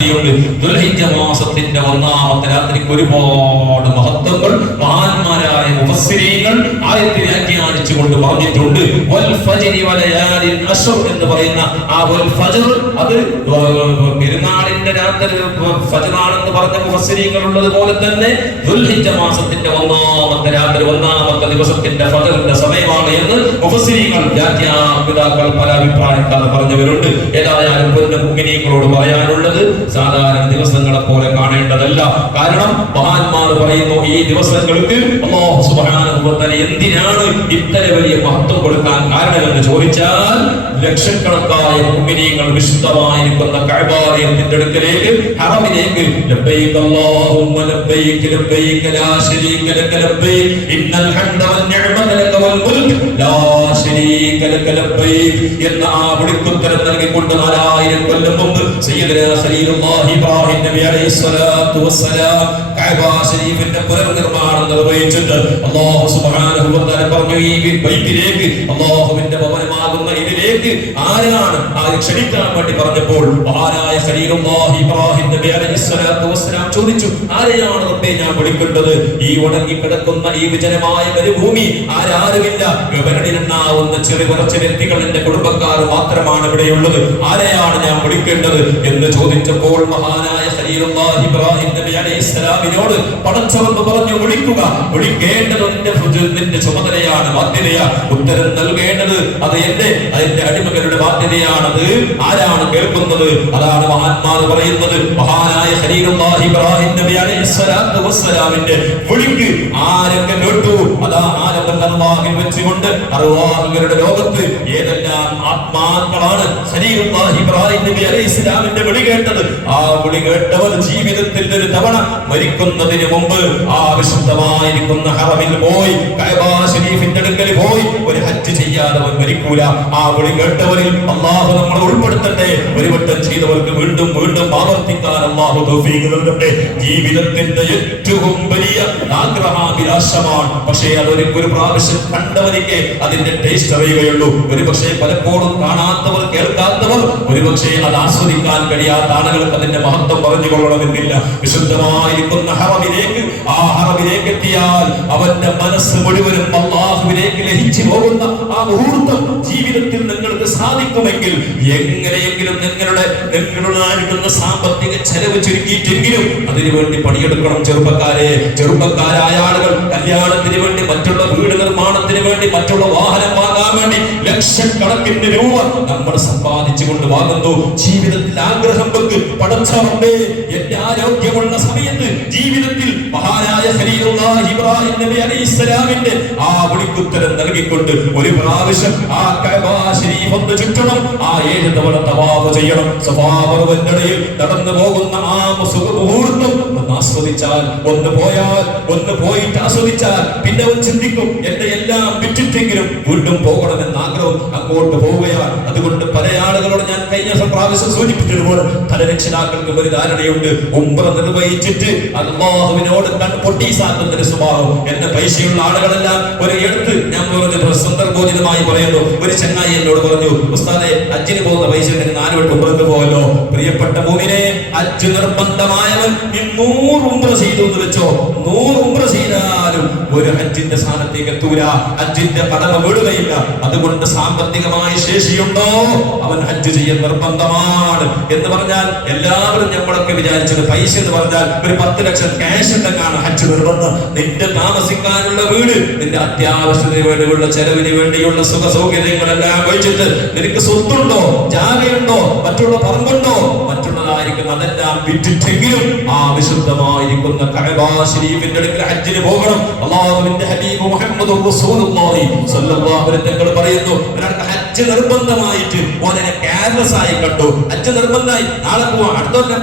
ദുൽഹിജ്ജ മാസത്തിന്റെ ഒന്നാമത്തെ രാത്രിക്ക് ഒരുപാട് മഹത്വങ്ങൾ മഹാന്മാരായ മുഫസ്സിരീങ്ങൾ ആയത്തിനെ വ്യാഖ്യാനിച്ചുകൊണ്ട് പറഞ്ഞിട്ടുണ്ട്. വൽ ഫജ്രി വലയാലിൻ അശ്ർ എന്ന് പറയുന്ന ആ വൽ ഫജ്ർ അത് പെരുന്നാളിന്റെ രാത്രി ഫജ്റാണെന്ന് പറഞ്ഞ മുഫസ്സിരീങ്ങൾ ഉള്ളതുപോലെ തന്നെ ദുൽഹിജ്ജ മാസത്തിന്റെ ഒന്നാമത്തെ രാത്രി ഒന്നാമത്തെ ദിവസത്തിന്റെ ഫജ്റിന്റെ സമയമാണ് എന്ന് മുഫസ്സിരീങ്ങൾ വ്യാഖ്യാതാക്കൾ പല അഭിപ്രായക്കാർ പറഞ്ഞവരുണ്ട്. ഏതായാലും പൊന്നു മുഅ്മിനീങ്ങളോട് പറയാനുള്ളത് സാധാരണ ദിവസങ്ങളെ പോലെ കാണേണ്ടതല്ല. കാരണം മഹാന്മാർ പറയുന്നു ഈ ദിവസങ്ങൾക്ക് അല്ലാഹു സുബ്ഹാനഹു വ തആല എന്തിനാണ് ഇത്ര വലിയ മഹത്വം കൊടുക്കാൻ കാരണമെന്ന് ചോദിച്ചാൽ ലക്ഷക്കണക്കായ മുഅ്മിനീങ്ങൾ വിശുദ്ധമായിരിക്കുന്ന കഅബയുടെ അടുക്കലേക്ക് ഹറമിലേക്ക് ലബ്ബൈക അല്ലാഹുമ്മ ലബ്ബൈക ലബ്ബൈക ലാ ശരീക ലക ലബ്ബൈക ഇന്നൽ ഹംദ വൻ നിഅമത ലക വൽ മുൽക് ലാ ശരീക ലക ലബ്ബൈക എന്ന ആ വിളിക്കുത്തരം നൽകിക്കൊണ്ട് 4000 കൊല്ലം മുമ്പ് സയ്യിദുനാ ഖലീലുല്ലാഹി ഇബ്രാഹിം നബി അലൈഹി സ്വലാത്തു വസ്സലാം കഅബ ശരീഫിന്റെ പുനർനിർമ്മാണം നിർവഹിച്ചിട്ട് അല്ലാഹു സുബ്ഹാനഹു വ തആല പറഞ്ഞു ഈ ബൈത്തിലേക്ക് അല്ലാഹുവിന്റെ ഭവനമാകുന്ന ഇതിലേക്ക് ആരാണ് ക്ഷണിക്കാൻ വേണ്ടി പറഞ്ഞപ്പോൾ മഹാനായ ഖലീലുല്ലാഹി ഇബ്രാഹിം നബി അലൈഹി സ്വലാത്തു വസ്സലാം ചോദിച്ചു, ആരെയാണ് റബ്ബേ ഞാൻ വിളിക്കേണ്ടത്? ഈ ഉണങ്ങി കിടക്കുന്ന ഈ വിജനമായ മരുഭൂമി ആരാരുമില്ല, വിവരണിലെണ്ണാവുന്ന ചെറിയ കുറച്ച് വ്യക്തികൾ എന്റെ കുടുംബക്കാർ മാത്രമാണ് ഇവിടെയുള്ളത്, ആരെയാണ് ഞാൻ വിളിക്കേണ്ടത് എന്ന് ചോദിച്ചപ്പോൾ മഹാനായ ഖലീലുല്ലാഹി ഇബ്രാഹിം നബി അലൈഹിസ്സലാമിനോട് പടച്ചവൻ പറഞ്ഞു, വിളിക്കുക, വിളിക്കേണ്ടത് നിന്റെ ചുമതലയാണ്, ബാധ്യതയാ. ഉത്തരം നൽകേണ്ടത് അത് അതിന്റെ അടിമകളുടെ ബാധ്യതയാണത്. ആരാണ് കേൾക്കുന്നത്? അതാണ് മഹാന്മാർ പറയുന്നത്. മഹാനായ ഖലീലുല്ലാഹി ഇബ്രാഹിം നബി അലൈഹിസ്സലാത്തു വസ്സലാമിന്റെ വിളിക്ക് ആരൊക്കെ കേട്ടു? അതാ ആലം അല്ലാഹിൽ വെച്ചുകൊണ്ട് അർവാഹുകളുടെ ലോകത്ത് ഏതെല്ലാം ആത്മാക്കളാണ് ഖലീലുല്ലാഹി ഇബ്രാഹിം നബി അലൈഹിസ്സലാമിന്റെ വിളി കേട്ടത്? ആ വിളി കേട്ടവർ ജീവിതത്തിൽ ഒരു തവണ മരിക്കുന്നതിന് മുമ്പ് ആ വിശുദ്ധമായിരിക്കുന്ന ഹറമിൽ പോയി കഅബ ശരീഫിന്റെ അടുക്കൽ പോയി ഒരു ഹജ്ജ് ചെയ്യാതെ മരിക്കൂല. ആ വിളി കേട്ടവരിൽ അല്ലാഹു നമ്മളെ ഉൾപ്പെടുത്തട്ടെ. ഒരു വട്ടം ചെയ്തവർക്ക് വീണ്ടും വീണ്ടും ആവർത്തിക്കാൻ അല്ലാഹു തൗഫീഖ് നൽകട്ടെ. ജീവിതത്തിന്റെ ഏറ്റവും വലിയ ആഗ്രഹാഭിലാഷമാണ്. പക്ഷേ അതൊരു പ്രാവശ്യം കണ്ടവനിക്ക് അതിന്റെ ടേസ്റ്റ് അറിയുകയുള്ളൂ. ഒരു പക്ഷേ പലപ്പോഴും കാണാത്തവർ കേൾക്കാത്തവർ ഒരു പക്ഷേ അത് ആസ്വദിക്കാൻ കഴിയാത്ത ആളുകൾക്ക് അതിന്റെ മഹത്വം പറഞ്ഞുകൊള്ളണമെന്നില്ല. വിശുദ്ധമായിരിക്കുന്ന ഹറമിലേക്ക് ആ ഹറമിലേക്ക് എത്തിയാൽ അവന്റെ മനസ്സ് മുഴുവനും അല്ലാഹുവിലേക്ക് ലയിച്ചു പോകുന്ന ആ മുഹൂർത്തം ജീവിതത്തിൽ നിങ്ങൾക്ക് സാധിക്കുമെങ്കിൽ എങ്ങനെയെങ്കിലും നിങ്ങളുടേതായിരിക്കുന്ന സാമ്പത്തിക ചെലവ് ചുരുക്കിയിട്ടെങ്കിലും അതിനുവേണ്ടി പണിയെടുക്കണം. ചെറുപ്പക്കാരായ ആളുകൾ കല്യാണത്തിന് വേണ്ടി, മറ്റുള്ള വീട് നിർമ്മാണത്തിന് വേണ്ടി, മറ്റുള്ള വാഹനം വാങ്ങാൻ വേണ്ടി ലക്ഷക്കണക്കിന് രൂപ നമ്മൾ സമ്പാദിച്ചു കൊണ്ട് വാങ്ങുന്നു. ജീവിതത്തിൽ ആഗ്രഹം വെക്ക്, പടച്ചവന്റെ എന്റെ ആരോഗ്യമുള്ള സമയത്ത് ജീവിതത്തിൽ മഹാനായ ഖലീലുല്ലാഹി ഇബ്രാഹിം നബി അലൈഹിസ്സലാമിന്റെ ആ വിളിക്കുത്തരം നൽകിക്കൊണ്ട് ഒരു പ്രാവശ്യം ആ കഅബ ശരീഫ് ഒന്ന് ചുറ്റണം. ആ 7 തവണ തവാഫ് ചെയ്യണം. സഫാ പർവ്വതത്തിൽ നടന്നു പോകുന്ന ആ മുഹൂർത്തം ഒന്ന് ആസ്വദിച്ചാൽ, ഒന്ന് പോയിട്ട് ആസ്വദിച്ചാൽ പിന്നെ ചിന്തിക്കും, എന്റെ എല്ലാം വിറ്റിട്ടെങ്കിലും വീണ്ടും പോകണമെന്ന് ആഗ്രഹം അങ്ങോട്ട് പോവുകയാണ്. അതുകൊണ്ട് പല ആളുകളോട് ഞാൻ കഴിഞ്ഞ പ്രാവശ്യം സൂചിപ്പിച്ചതുപോലെ പല രക്ഷിതാക്കൾക്ക് ഒരു ധാരണയുണ്ട്, ഉംറ നിർവഹിച്ചിട്ട് അല്ലാഹുവിനോട് പൊട്ടീസാക്കുന്ന ഒരു സ്വഭാവം. എന്റെ പൈസയുള്ള ആളുകളെല്ലാം ഒരു എടുത്ത് ഞാൻ പറഞ്ഞു സന്ദർഭോചിതമായി പറയുന്നു. ഒരു ചങ്ങായി എന്നോട് പറഞ്ഞു, ഉസ്താദേ ഹജ്ജിന് പോകുന്ന പൈസ ഉണ്ടെങ്കിൽ 4 വട്ടം ഉംറക്ക് പോകല്ലോ. പ്രിയപ്പെട്ട ഭൂമിനെ, ഹജ്ജ് നിർബന്ധമായവൻ 100 ഉംറ ചെയ്തു എന്ന് വെച്ചോ, 100 ഉംറ ചെയ്താലും ഒരു ഹജ്ജിന്റെ സ്ഥാനത്തേക്ക് എത്തൂല, ഹജ്ജിന്റെ കടമ വീടുകയില്ല. അതുകൊണ്ട് സാമ്പത്തികമായ ശേഷിയുണ്ടോ അവൻ ഹജ്ജ് ചെയ്യാൻ നിർബന്ധമാണ് എന്ന് പറഞ്ഞാൽ എല്ലാവരും നമ്മളൊക്കെ വിചാരിച്ചത് പൈസ എന്ന് പറഞ്ഞാൽ ഒരു 10 ലക്ഷം ക്യാഷ് ഉണ്ടെന്നാണ് ഹജ്ജ് നിർബന്ധം. നിന്റെ താമസിക്കാനുള്ള വീട്, നിന്റെ അത്യാവശ്യത്തിന് വേണ്ടിയുള്ള ചെലവിന് വേണ്ടിയുള്ള സുഖ സൗകര്യങ്ങളെല്ലാം വെച്ചിട്ട് നിനക്ക് സ്വത്തുണ്ടോ, ജാഗയുണ്ടോ, മറ്റുള്ള പറമ്പുണ്ടോ, മറ്റുള്ളതായിരിക്കും അതെല്ലാം വിറ്റിട്ടെങ്കിലും ആ വിശുദ്ധമായിരിക്കുന്ന കഅബ ശരീഫിന്റെ അടുക്കൽ ഹജ്ജിന് പോകണം. അല്ലാഹുവിന്റെ ഹബീബ് മുഹമ്മദുർ റസൂലുള്ളാഹി സ്വല്ലല്ലാഹു അലൈഹി വസല്ലം പറയുന്നു, ഒരാൾക്ക് ഹജ്ജ് നിർബന്ധമായിട്ട് ഓനെ കാർലെസ് ആയി കണ്ടു. ഹജ്ജ് നിർബന്ധമായി, നാളെ പോവാ, അടുത്തൊല്ലം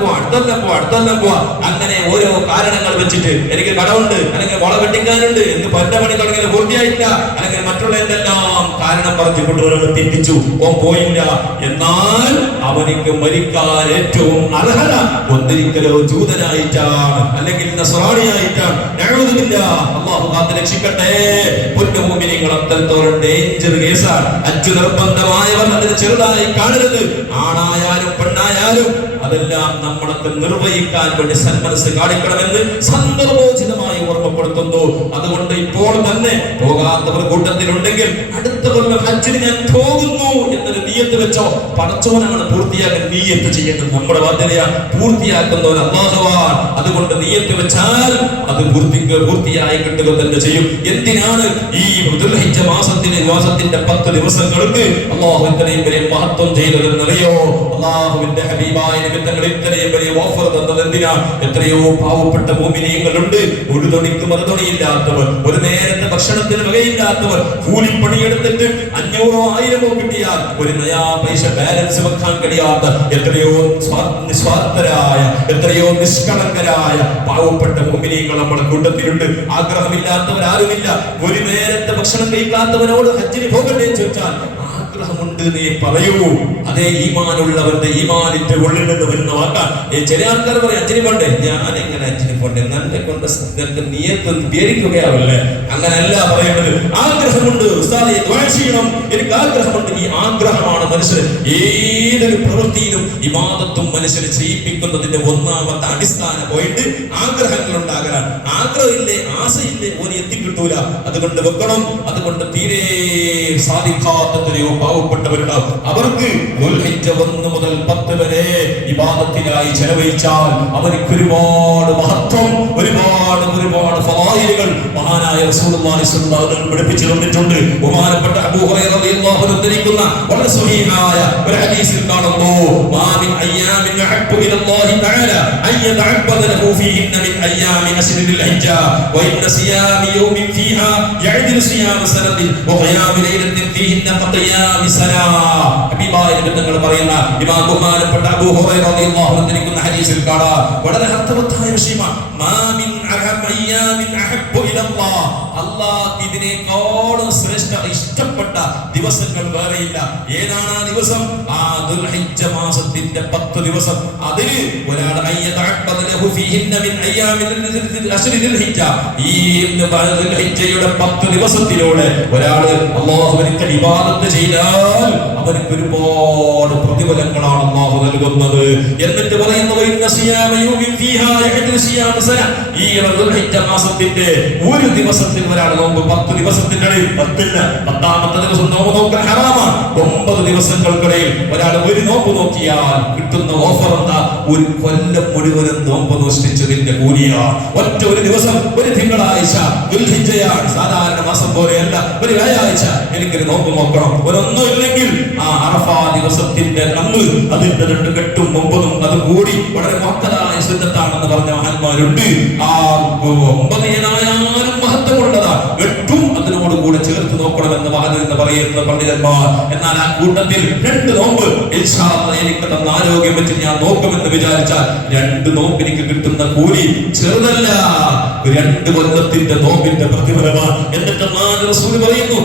പോവാ, അങ്ങനെ ഓരോ കാരണങ്ങൾ വെച്ചിട്ട് എനിക്ക് കടമുണ്ട്, അല്ലെങ്കിൽ മുള വെട്ടിക്കാനുണ്ട്, എനിക്ക് പറ്റ പണി തുടങ്ങിയത് പൂർത്തിയായില്ല, അല്ലെങ്കിൽ മറ്റുള്ള എന്തെല്ലാം കാരണം പറഞ്ഞുകൊണ്ട് ഒരാൾ തെറ്റിച്ചു, ഓൻ പോയില്ല. എന്നാൽ അവനിക്ക് മരിക്കാൻ ഏറ്റവും അർഹത ഒന്നിരിക്കലോ ജൂതനായിട്ടാണ്, അല്ലെങ്കിൽ നസ്രാണിയായിട്ടാണ്. അല്ലാഹു കാത്ത് രക്ഷിക്കട്ടെ. പൊന്നുമോമിനികൾ അത്രത്തോളം ഡേഞ്ചർ കേസാണ്. ഹജ്ജ് നിർബന്ധമായവർ അതിന് ചെറുതായി കാണരുത്. ആണായാലും പെണ്ണായാലും അതെല്ലാം നമ്മളൊക്കെ നിർവഹിക്കാൻ വേണ്ടി സന്മനസ് കാണിക്കണമെന്ന് സന്ദർഭോചിതമായി ഓർമ്മപ്പെടുത്തുന്നു. അതുകൊണ്ട് ഇപ്പോൾ തന്നെ പോകാത്തവർ കൂട്ടത്തിലുണ്ടെങ്കിൽ അടുത്ത കൊല്ലം ഹജ്ജിന് ഞാൻ പോകുന്നു എന്നൊരു നിയ്യത്ത് വെച്ചോ. പടച്ചവനാണ് പൂർത്തിയാക്കാൻ നിയ്യത്ത് ചെയ്യേണ്ടത്. നമ്മുടെ ബാധ്യതയാണ്. പൂർത്തിയാക്കുന്നവർ അല്ലാഹുവാണ്. അതുകൊണ്ട് നിയ്യത്ത് വെച്ചാൽ അത് പൂർത്തിയായി കിട്ടുക തന്നെ ചെയ്യും. എന്തിനാണ് ഈ ദുൽഹിജ്ജ മാസത്തിന്റെ 10 ദിവസങ്ങൾക്ക് അല്ലാഹു ഇത്രയും വലിയ മഹത്വം ചെയ്തതെന്നറിയോ? അല്ലാഹുവിന്റെ ഹബീബായ തങ്ങൾ ഇത്രയും വലിയ ഓഫർ തന്നത് എന്തിനാ? എത്രയോ പാവപ്പെട്ട മുഅ്മിനീങ്ങളുണ്ട്, ഒരു തൊണിക്ക് മറുതൊണിയില്ലാത്തവർ, ഒരു നേരത്തെ ഭക്ഷണത്തിന് വകയില്ലാത്തവർ, കൂലിപ്പണിയെടുത്തിട്ട് 500 1000 കിട്ടിയാൽ ഒരു നയാ പൈസ ബാലൻസ് വെക്കാൻ കഴിയാത്ത എത്രയോ നിസ്വാർത്ഥരായ, എത്രയോ നിഷ്കളങ്കരായ പാവപ്പെട്ട മുഅ്മിനീങ്ങൾ നമ്മുടെ കൂട്ടത്തിലുണ്ട്. ആഗ്രഹമില്ലാത്തവരാരുമില്ല. ഒരു നേരത്തെ ഭക്ഷണം കഴിക്കാത്തവനോട് ഹജ്ജിന് പോകണ്ടേ ചോദിച്ചാൽ ആഗ്രഹമുണ്ട് നീ പറയൂ. അതേ ഈമാനുള്ളവന്റെ ഈമാനിന്റെ ഉള്ളിൽ നിന്ന് വരുന്ന വാക്കാണ്. ചില ആൾക്കാർ പറയും ഹജ്ജിന് പോണ്ടേ. ഞാൻ എങ്ങനെ ഹജ്ജിന് പോണ്ടേ? എന്നെ കൊണ്ട് നിയത്ത് പേരിക്കുകയാവല്ലേ? അങ്ങനെയല്ല പറയുന്നത്. ആഗ്രഹമുണ്ട് ഉസ്താദേ, ദുആ ചെയ്യണം, എനിക്ക് ആഗ്രഹമുണ്ട്. ഈ ആഗ്രഹമാണ് മനുഷ്യൻ ഏതൊരു പ്രവൃത്തിയിലും ഇബാദത്തും മനുഷ്യനെ ചെയ്യിപ്പിക്കുന്നതിന്റെ ഒന്നാമത്തെ അടിസ്ഥാന പോയിന്റ് ആഗ്രഹങ്ങൾ ഉണ്ടാകലാണ്. ആഗ്രഹമില്ലേ, ആശയില്ലേ, ഓന് എത്തിക്കിട്ടൂല. അതുകൊണ്ട് വെക്കണം. അതുകൊണ്ട് തീരെ സാധിക്കാത്തവരെയോ പാവപ്പെട്ടവരുണ്ടാവും. അവർക്ക് ദുൽഹിജ്ജ 1 മുതൽ 10 വരെ ഇബാദത്തിനായി ചെലവഴിച്ചാൽ അവർക്ക് ഒരുപാട് മഹത്വം, ഒരുപാട് ഫളായിലുകൾ മഹാനായ റസൂലുള്ളാഹി സ്വല്ലല്ലാഹു അലൈഹി വസല്ലം പഠിപ്പിച്ചു തന്നിട്ടുണ്ട്. ബഹുമാനപ്പെട്ട അബൂ ഹുറൈറ റളിയല്ലാഹു അൻഹു ഉദ്ധരിക്കുന്ന വളരെ സ്വഹീഹായ ഒരു ഹദീസിൽ കാണുന്നു, മാ മിൻ അയ്യാമിൻ അഹബ്ബു ഇലല്ലാഹി തആല അൻ യതഅബ്ബദ ലഹു ഫീഹിന്ന മിൻ അയ്യാമി അശ്രിൽ ഹിജ്ജ വ ഇന്ന സിയാമി യൗമിൻ ഫീഹാ യഅദിലു സിയാമ സനത്തിൻ വ ഖിയാമി ലൈലത്തിൻ ഫീഹിന്ന ഖിയാമി സനാ. ഹബീബായ തങ്ങൾ പറയുന്ന ഇമാം ബഹുമാനപ്പെട്ട അബൂ ഹുറൈറ റളിയല്ലാഹു അൻഹു ഉദ്ധരിക്കുന്ന ഹദീസിൽ കാണാം വളരെ അർത്ഥവത്തായ വിഷയമാണ്. മാ മിൻ അയ്യാമിൻ അഹബ്ബു ഇലല്ലാഹ്, അല്ലാഹുവിന് ഇതിനേക്കാളും ശ്രേഷ്ഠ ഇഷ്ടപ്പെട്ട ദിവസങ്ങൾ വേറെയില്ല. ഏതാണ് ആ ദിവസം? ആ ദുൽഹിജ്ജ മാസത്തിന്റെ 10 ദിവസം. അതിൽ ഒരാൾ അയ്യതഅബ്ബദ ലഹു ഫീഹിന്ന മിൻ അയ്യാമിൽ അശ്രിൽ ഹിജ്ജ, ഈ ദുൽഹിജ്ജയുടെ 10 ദിവസത്തിലൂടെ ഒരാൾ അല്ലാഹുവിനെ ഇബാദത്ത് ചെയ്താൽ അവർക്ക് ഒരുപാട് പ്രതിഫലങ്ങളാണ് അല്ലാഹു നൽകുന്നത്. എന്നിട്ട് പറയുന്നു ഇന്ന സിയാമ യൗമിൻ ഫീഹാ യഹദിലു സിയാമ സന, ഈ ദുൽഹിജ്ജ മാസത്തിന്റെ ഒരു ദിവസത്തിൽ ഒരാൾ നോമ്പ് 10 ദിവസത്തിന്റെ ഇടയിൽ 10ാമത്തെ ദിവസം നോമ്പ് നോക്കാൻ ഹറാമാണ്. 9 ദിവസങ്ങൾക്കിടയിൽ ഒരാൾ ഒരു നോമ്പ് നോക്കിയാൽ കിട്ടുന്ന ഓഫർ എന്താ? ഒരു കൊല്ലം മുഴുവനും നോമ്പ് അനുഷ്ഠിച്ചതിന്റെ കൂലിയാണ്. ഒറ്റ ഒരു ദിവസം, ഒരു തിങ്കളാഴ്ച ദുൽഹിജ്ജയാണ്, സാധാരണ മാസം പോലെയല്ല. ഒരു വ്യാഴാഴ്ച എനിക്കൊരു നോമ്പ് നോക്കണം. ഒരൊന്നും ഇല്ലെങ്കിൽ ആ അറഫാ ദിവസത്തിന്റെ അന്ന് അതിന്റെ 2 കെട്ടും 9ഉം അത് കൂടി വളരെ മഹത്തായ സുന്നത്താണെന്ന് പറഞ്ഞ മഹാന്മാരുണ്ട്. ആ 9 ഏതായാലും മഹത്വമുള്ളതാ, 8ഉം അതിനോട് കൂടെ ചേർത്ത് നോക്കണമെന്ന് എന്ന് പറയുന്ന പണ്ഡിതന്മാർ. എന്നാൽ ആ കൂട്ടത്തിൽ 2 നോമ്പ് ഇൻഷാ അല്ലാഹ് എനിക്ക് തന്ന ആരോഗ്യം വെച്ച് ഞാൻ നോക്കുമെന്ന് വിചാരിച്ചാൽ 2 നോമ്പ് എനിക്ക് കിട്ടുന്ന കൂലി ചെറുതല്ല, 2 കൊല്ലത്തിന്റെ നോമ്പിന്റെ പ്രതിഫലമാണ്. എന്നിട്ട് റസൂൽ പറയുന്നു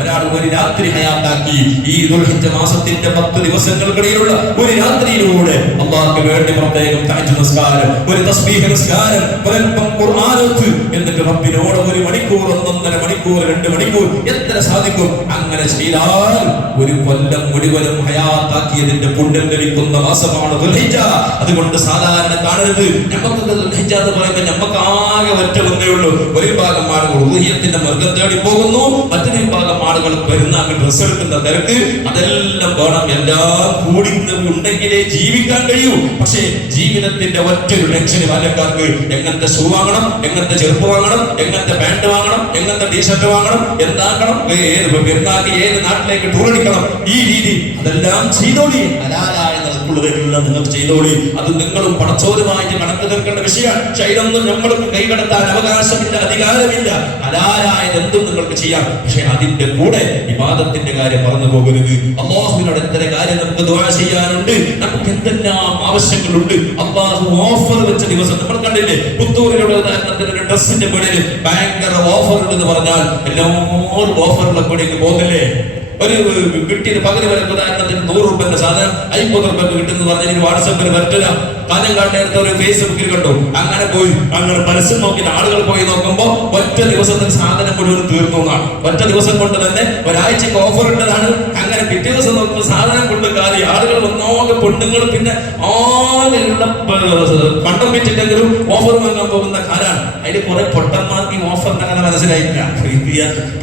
ഒരാൾ ഒരു രാത്രി ഹയാത്താക്കി ഈ ദുൽഹിജ്ജ മാസത്തിന്റെ 10 ദിവസങ്ങൾക്കിടയിലുള്ള ഒരു രാത്രിയിലൂടെ അല്ലാഹുവിന് വേണ്ടി പ്രത്യേകം തഹജ്ജുദ് നിസ്കാരം, ഒരു തസ്ബീഹ് നിസ്കാരം, ഒരൽപ്പം ഖുർആൻ ഓത്ത്, എന്നിട്ട് റബ്ബിനോട് 1 മണിക്കൂർ, 1.5 മണിക്കൂർ, 2 മണിക്കൂർ എത്ര സാധിക്കും അങ്ങനെ ചെയ്താൽ ഒരു കൊല്ലം മുഴുവനും ഹയാത്താക്കിയതിന്റെ പുണ്യം ലഭിക്കുന്ന മാസമാണ് ദുൽഹിജ്ജ. അതുകൊണ്ട് സാധാരണ കാണരുത്. നമുക്ക് ദുൽഹിജ്ജ എന്ന് പറയുമ്പോൾ നമുക്ക് ആകെ ഒറ്റ ഒന്നേ ഉള്ളൂ. ഒരു വിഭാഗം ആളുകൾ ഉദ്ഹിയത്തിന്റെ മൃഗം തേടി പോകുന്നു, മറ്റൊരു വിഭാഗം ആളുകൾ പെരുന്നാൾ ഡ്രസ് എടുക്കുന്ന തിരക്ക്. അതെല്ലാം വേണം, എല്ലാം കൂടി ഉണ്ടെങ്കിലേ ജീവിക്കാൻ കഴിയൂ. പക്ഷേ ജീവിതത്തിന്റെ ഒറ്റൊരു ടെൻഷന് ബാല്യക്കാർക്ക് എങ്ങനത്തെ ഷൂ വാങ്ങണം, എങ്ങനത്തെ ചെരുപ്പ് വാങ്ങണം, എങ്ങനത്തെ പാന്റ് വാങ്ങണം, എങ്ങനത്തെ ടീഷർട്ട് വാങ്ങണം, എന്താക്കണം, ഏത് പെരുന്നാൾക്ക് ഏത് നാട്ടിലേക്ക് ടൂർ അടിക്കണം, ഈ രീതി അതെല്ലാം ചെയ്തോളി. ഹലാലായ നിലക്കുള്ളതെല്ലാം നിങ്ങൾ ചെയ്തോളി. അത് നിങ്ങളും പടച്ചോരുമായിട്ട് കണക്ക് തീർക്കേണ്ട വിഷയമാണ്. പക്ഷെ ഇതൊന്നും നമ്മൾക്ക് കൈകടത്താൻ അവകാശമില്ല, അധികാരമില്ല. ഹലാലായത് എന്തും നിങ്ങൾക്ക് ചെയ്യാം. പക്ഷെ അതിന്റെ കൂടെ ഇബാദത്തിന്റെ കാര്യം മറന്നു പോകരുത്. അല്ലാഹുവിനോട് എത്ര കാര്യം നമുക്ക് ദുആ ചെയ്യാനുണ്ട്, നമുക്ക് എന്തെല്ലാം ആവശ്യങ്ങളുണ്ട്. അല്ലാഹു ഓഫർ വെച്ച ദിവസം നമ്മൾ കണ്ടില്ലേ? പുത്തൂരിലുള്ള ഉദാഹരണത്തിന് ഒരു ഡ്രസ്സിന്റെ പേരിൽ ഭയങ്കര ഓഫർ ഉണ്ടെന്ന് പറഞ്ഞാൽ എല്ലാവരും ഓഫറുള്ള കൂടെയൊക്കെ പോകുന്നില്ലേ? ഒരു കിട്ടിയത് പകുതി വരെ ഉദാഹരണത്തിന് 100 രൂപന്റെ സാധനം 50 രൂപ കിട്ടുന്ന പറഞ്ഞാൽ വാട്സപ്പിൽ വരട്ടില്ല. കാലം കാണ്ടടുത്ത ഒരു ഫേസ്ബുക്കിൽ കണ്ടു. അങ്ങനെ പോയി അങ്ങനെ പരസ്യം നോക്കി ആളുകൾ പോയി നോക്കുമ്പോ ഒറ്റ ദിവസത്തിൽ സാധനം മുഴുവൻ തീർന്നു എന്നാണ്. ഒറ്റ ദിവസം കൊണ്ട് തന്നെ ഒരാഴ്ചക്ക് ഓഫർ ഇട്ടതാണ്. അങ്ങനെ പിറ്റേ ദിവസം നോക്കുമ്പോൾ സാധനം കൊണ്ട് കാര്യം ആളുകൾ ഒന്നോക്കെ പെണ്ണുങ്ങൾ പിന്നെ ആകെയുള്ള പണ്ടം വെച്ചിട്ടെങ്കിലും ഓഫർ വാങ്ങാൻ പോകുന്ന കാലാണ്. അതിൽ കുറെ പൊട്ടന്മാർക്ക് ഈ ഓഫറിന്റെ കഥ മനസ്സിലായില്ല.